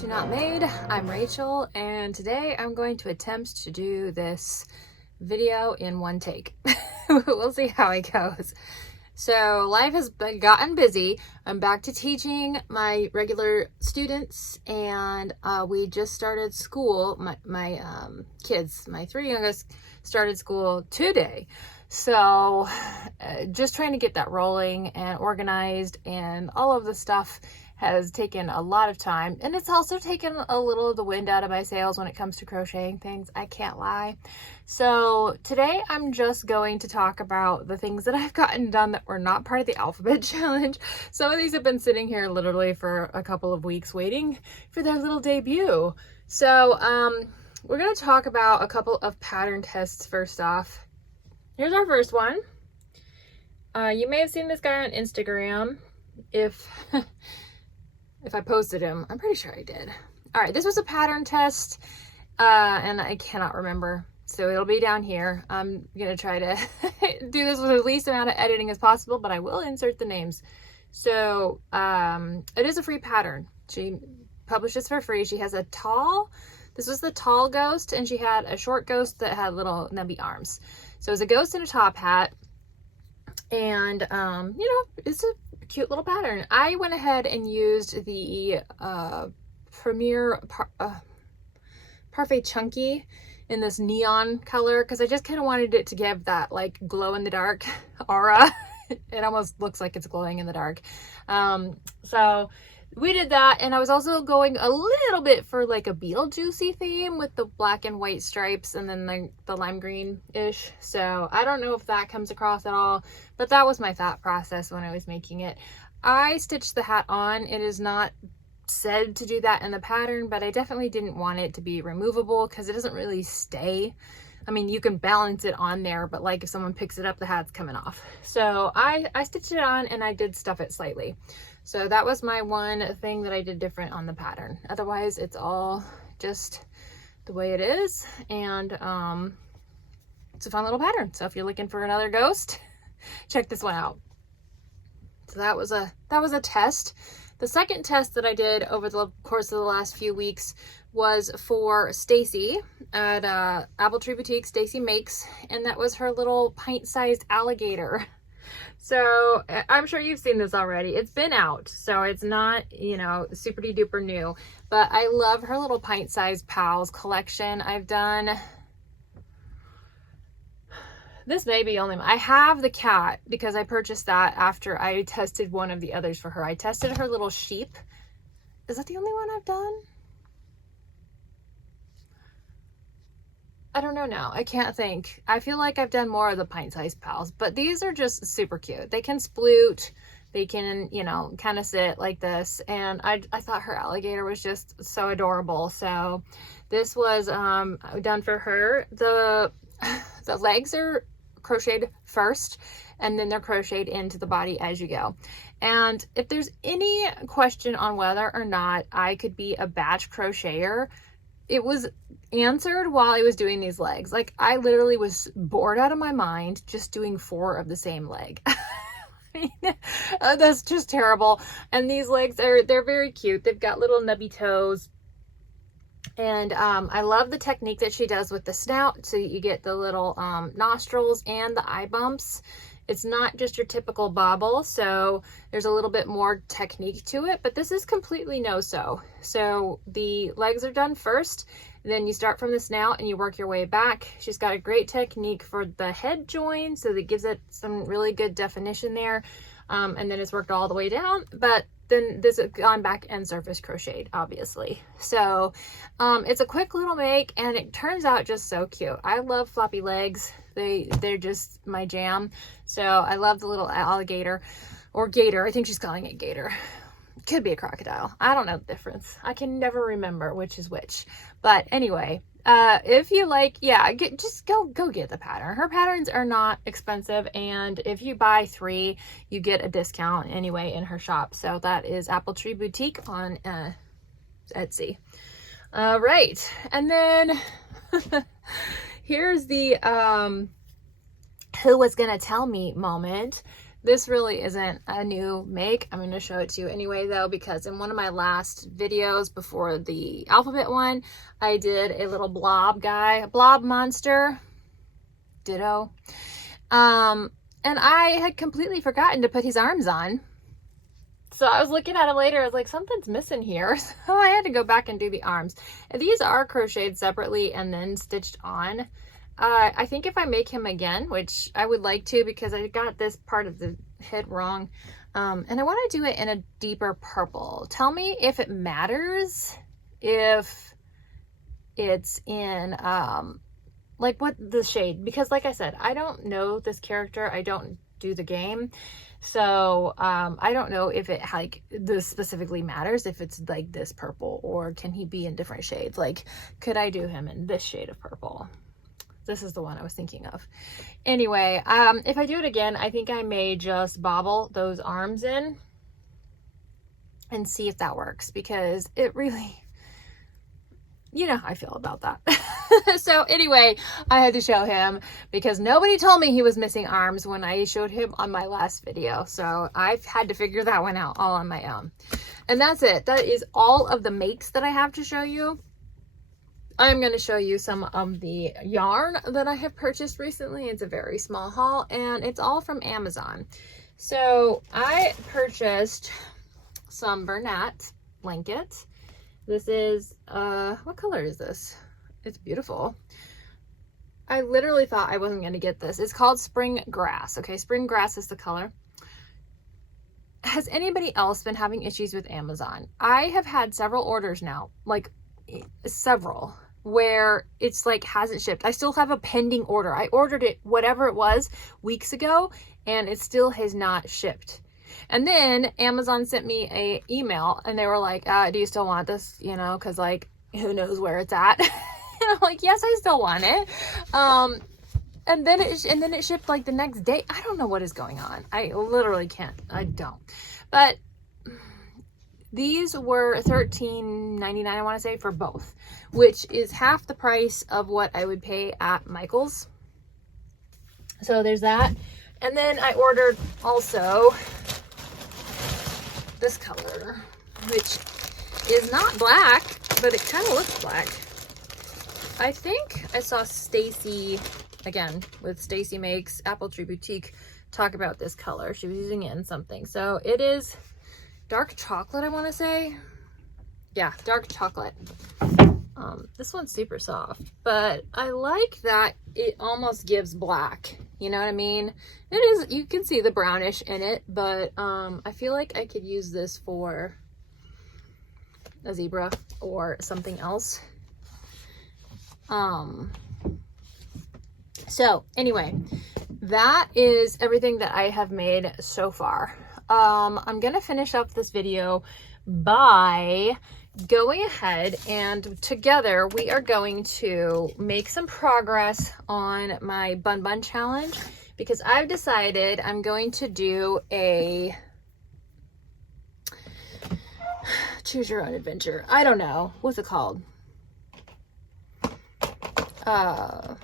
to Not Made. I'm Rachel, and today I'm going to attempt to do this video in one take. We'll see how it goes. So life has gotten busy. I'm back to teaching my regular students, and we just started school. My kids, my three youngest, started school today. So just trying to get that rolling and organized, and all of the stuff has taken a lot of time, and it's also taken a little of the wind out of my sails when it comes to crocheting things. I can't lie. So today I'm just going to talk about the things that I've gotten done that were not part of the alphabet challenge. Some of these have been sitting here literally for a couple of weeks waiting for their little debut. So we're going to talk about a couple of pattern tests first off. Here's our first one. You may have seen this guy on Instagram. If I posted him, I'm pretty sure I did. All right, this was a pattern test, and I cannot remember, so it'll be down here. I'm gonna try to do this with the least amount of editing as possible, but I will insert the names. So it is a free pattern. She published this for free. She has a tall, this was the tall ghost, and she had a short ghost that had little nubby arms. So it was a ghost in a top hat, and it's a cute little pattern. I went ahead and used the Premier Parfait Chunky in this neon color because I just kind of wanted it to give that like glow in the dark aura. It almost looks like it's glowing in the dark. So we did that, and I was also going a little bit for like a Beetlejuicy theme with the black and white stripes and then the lime green-ish. So I don't know if that comes across at all, but that was my thought process when I was making it. I stitched the hat on. It is not said to do that in the pattern, but I definitely didn't want it to be removable because it doesn't really stay. I mean, you can balance it on there, but like if someone picks it up, the hat's coming off. So I stitched it on, and I did stuff it slightly. So that was my one thing that I did different on the pattern. Otherwise, it's all just the way it is, and it's a fun little pattern. So if you're looking for another ghost, check this one out. So that was a test. The second test that I did over the course of the last few weeks was for Stacy at Apple Tree Boutique. Stacy makes, and that was her little pint-sized alligator. So I'm sure you've seen this already. It's been out, so it's not, super duper new, but I love her little pint-sized pals collection. I've done, this may be only, I have the cat because I purchased that after I tested one of the others for her. I tested her little sheep. Is that the only one I've done? I don't know now. I can't think. I feel like I've done more of the pint-sized pals, but these are just super cute. They can sploot. They can, kind of sit like this. And I thought her alligator was just so adorable. So this was done for her. The legs are crocheted first, and then they're crocheted into the body as you go. And if there's any question on whether or not I could be a batch crocheter, it was answered while I was doing these legs. Like, I literally was bored out of my mind just doing 4 of the same leg. I mean, that's just terrible. And these legs they're very cute. They've got little nubby toes. And I love the technique that she does with the snout, so you get the little nostrils and the eye bumps. It's not just your typical bobble, so there's a little bit more technique to it, but this is completely no-sew. So the legs are done first, then you start from the snout and you work your way back. She's got a great technique for the head join, so that gives it some really good definition there. And then it's worked all the way down, but then this has gone back and surface crocheted, obviously. So it's a quick little make, and it turns out just so cute. I love floppy legs. They're just my jam. So I love the little alligator, or gator. I think she's calling it gator. Could be a crocodile. I don't know the difference. I can never remember which is which. But anyway, if you like, just go get the pattern. Her patterns are not expensive, and if you buy 3, you get a discount anyway in her shop. So that is Apple Tree Boutique on Etsy. All right, and then here's the who was gonna tell me moment. This really isn't a new make. I'm going to show it to you anyway though, because in one of my last videos before the alphabet one, I did a little blob guy, a blob monster, ditto. And I had completely forgotten to put his arms on. So I was looking at it later, I was like, something's missing here. So I had to go back and do the arms. And these are crocheted separately and then stitched on. I think if I make him again, which I would like to because I got this part of the head wrong, and I want to do it in a deeper purple. Tell me if it matters if it's in like what the shade, because like I said, I don't know this character. I don't do the game. So I don't know if it like this specifically matters, if it's like this purple, or can he be in different shades? Like, could I do him in this shade of purple? This is the one I was thinking of. Anyway, if I do it again, I think I may just bobble those arms in and see if that works, because it really, you know how I feel about that. So anyway, I had to show him because nobody told me he was missing arms when I showed him on my last video. So I've had to figure that one out all on my own. And that's it. That is all of the makes that I have to show you. I'm going to show you some of the yarn that I have purchased recently. It's a very small haul and it's all from Amazon. So I purchased some Bernat blanket. This is, what color is this? It's beautiful. I literally thought I wasn't going to get this. It's called Spring Grass. Okay, Spring Grass is the color. Has anybody else been having issues with Amazon? I have had several orders now, like several, where it's like hasn't shipped. I still have a pending order. I ordered it, whatever it was, weeks ago, and it still has not shipped. And then Amazon sent me a email and they were like, do you still want this? You know, cause like, who knows where it's at? And I'm like, yes, I still want it. And then it shipped like the next day. I don't know what is going on. I literally can't. I don't. But these were $13.99, I want to say, for both, which is half the price of what I would pay at Michael's. So there's that. And then I ordered also this color, which is not black, but it kind of looks black. I think I saw Stacy, again, with Stacy Makes Apple Tree Boutique, talk about this color. She was using it in something. So it is dark chocolate, I want to say. Yeah, dark chocolate. This one's super soft, but I like that it almost gives black. You know what I mean? It is, you can see the brownish in it, but I feel like I could use this for a zebra or something else. So anyway, that is everything that I have made so far. I'm gonna finish up this video by going ahead and together we are going to make some progress on my bun bun challenge, because I've decided I'm going to do a choose your own adventure. I don't know. What's it called? I'm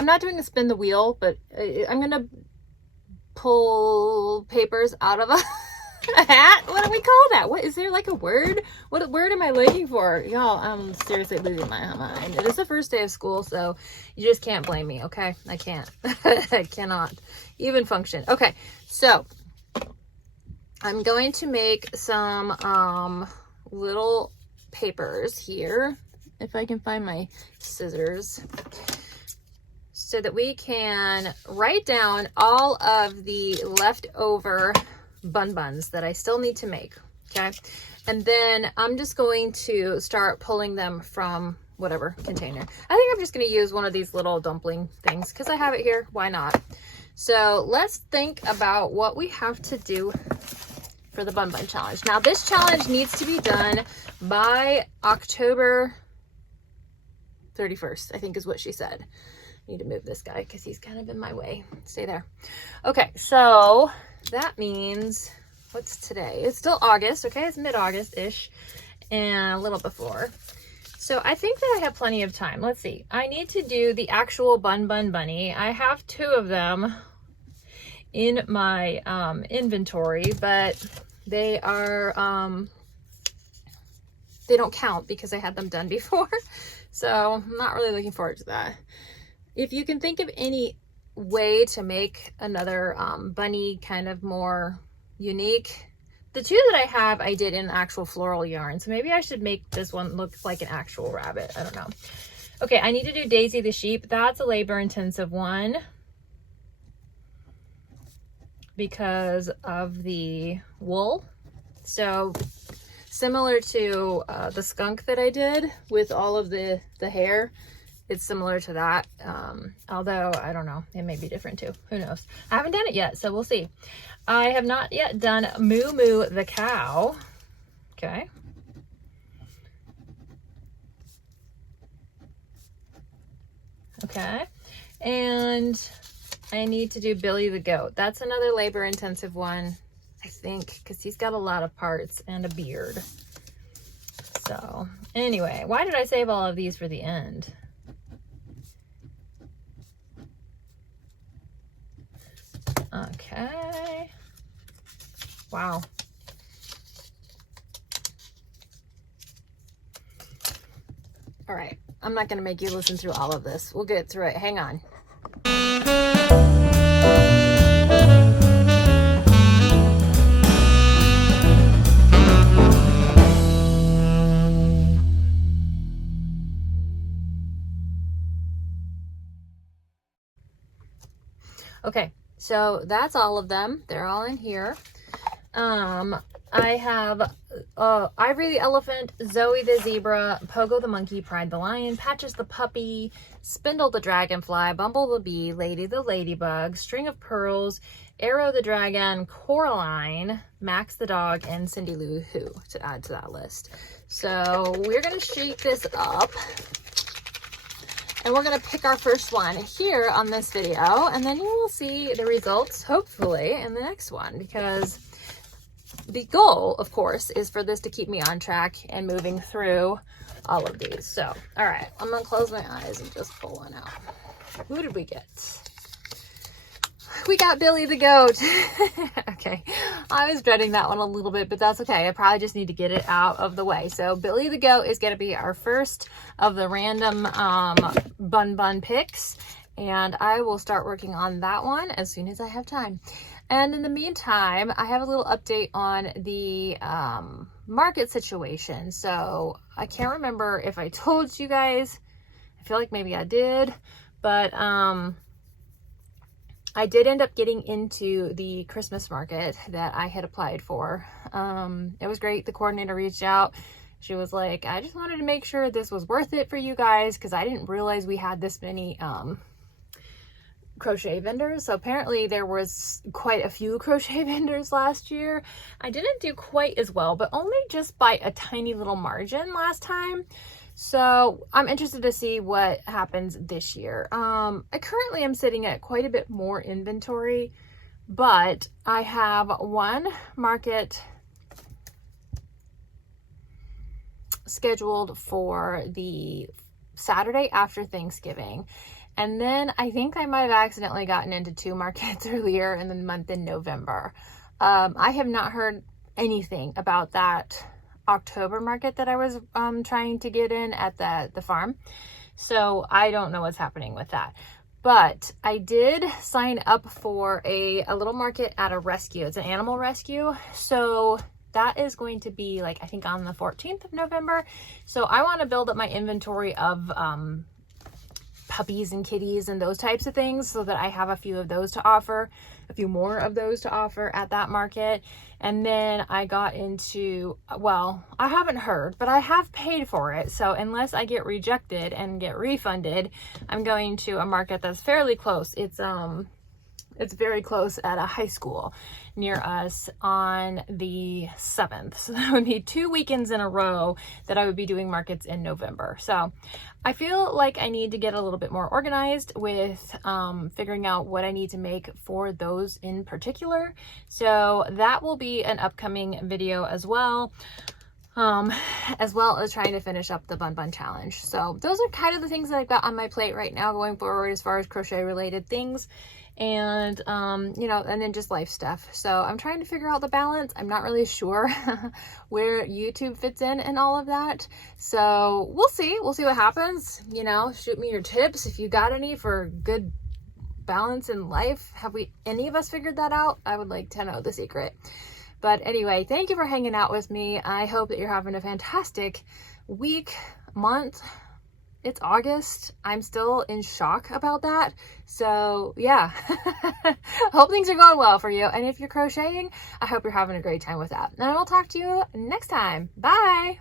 not doing a spin the wheel, but I'm going to pull papers out of a hat. What do we call that? What is there, like a word? What word am I looking for? Y'all, I'm seriously losing my mind. It is the first day of school, so you just can't blame me, okay? I can't. I cannot even function. Okay, so I'm going to make some little papers here, if I can find my scissors, so that we can write down all of the leftover bun buns that I still need to make, okay? And then I'm just going to start pulling them from whatever container. I think I'm just going to use one of these little dumpling things because I have it here. Why not? So let's think about what we have to do for the bun bun challenge. Now this challenge needs to be done by October 31st, I think is what she said. I need to move this guy because he's kind of in my way. Stay there. Okay, so that means, what's today? It's still August, okay? It's mid-August-ish and a little before. So I think that I have plenty of time. Let's see. I need to do the actual Bun Bun Bunny. I have two of them. in my inventory, but they are, they don't count because I had them done before. So I'm not really looking forward to that. If you can think of any way to make another bunny kind of more unique, the two that I have, I did in actual floral yarn. So maybe I should make this one look like an actual rabbit. I don't know. Okay, I need to do Daisy the sheep. That's a labor intensive one because of the wool. So similar to the skunk that I did with all of the hair, it's similar to that. Although I don't know, it may be different too. Who knows? I haven't done it yet, so we'll see. I have not yet done Moo Moo the cow. Okay. Okay. And I need to do Billy the goat. That's another labor intensive one, I think, because he's got a lot of parts and a beard. So anyway, why did I save all of these for the end? Okay. Wow. All right. I'm not going to make you listen through all of this. We'll get through it. Hang on. Okay, so that's all of them. They're all in here. I have Ivory the elephant, Zoe the zebra, Pogo the monkey, Pride the lion, Patches the puppy, Spindle the dragonfly, Bumble the bee, Lady the ladybug, String of pearls, Arrow the dragon, Coraline, Max the dog, and Cindy Lou Who to add to that list. So we're going to shake this up. And we're going to pick our first one here on this video, and then you will see the results, hopefully, in the next one, because the goal, of course, is for this to keep me on track and moving through all of these. So, all right, I'm going to close my eyes and just pull one out. Who did we get? We got Billy the goat. Okay, I was dreading that one a little bit, but that's okay. I probably just need to get it out of the way. So Billy the goat is going to be our first of the random bun picks, and I will start working on that one as soon as I have time. And in the meantime, I have a little update on the market situation. So I can't remember if I told you guys. I feel like maybe I did, but I did end up getting into the Christmas market that I had applied for. It was great. The coordinator reached out. She was like, I just wanted to make sure this was worth it for you guys, because I didn't realize we had this many crochet vendors. So apparently there was quite a few crochet vendors last year. I didn't do quite as well, but only just by a tiny little margin last time. So I'm interested to see what happens this year. I currently am sitting at quite a bit more inventory, but I have one market scheduled for the Saturday after Thanksgiving. And then I think I might have accidentally gotten into two markets earlier in the month in November. I have not heard anything about that October market that I was trying to get in at the farm. So I don't know what's happening with that. But I did sign up for a little market at a rescue. It's an animal rescue. So that is going to be like, I think on the 14th of November. So I want to build up my inventory of puppies and kitties and those types of things, so that I have a few of those to offer, a few more of those to offer at that market. And then I got into, well, I haven't heard, but I have paid for it. So unless I get rejected and get refunded, I'm going to a market that's fairly close. It's very close at a high school near us on the 7th. So that would be 2 weekends in a row that I would be doing markets in November. So I feel like I need to get a little bit more organized with figuring out what I need to make for those in particular. So that will be an upcoming video as well. as well as trying to finish up the Bun Bun Challenge. So those are kind of the things that I've got on my plate right now going forward as far as crochet related things. And, you know, and then just life stuff. So I'm trying to figure out the balance. I'm not really sure where YouTube fits in all of that. So we'll see what happens. You know, shoot me your tips if you got any for good balance in life. Have any of us figured that out? I would like to know the secret. But anyway, thank you for hanging out with me. I hope that you're having a fantastic week, month. It's August. I'm still in shock about that. So yeah, hope things are going well for you. And if you're crocheting, I hope you're having a great time with that. And I'll talk to you next time. Bye.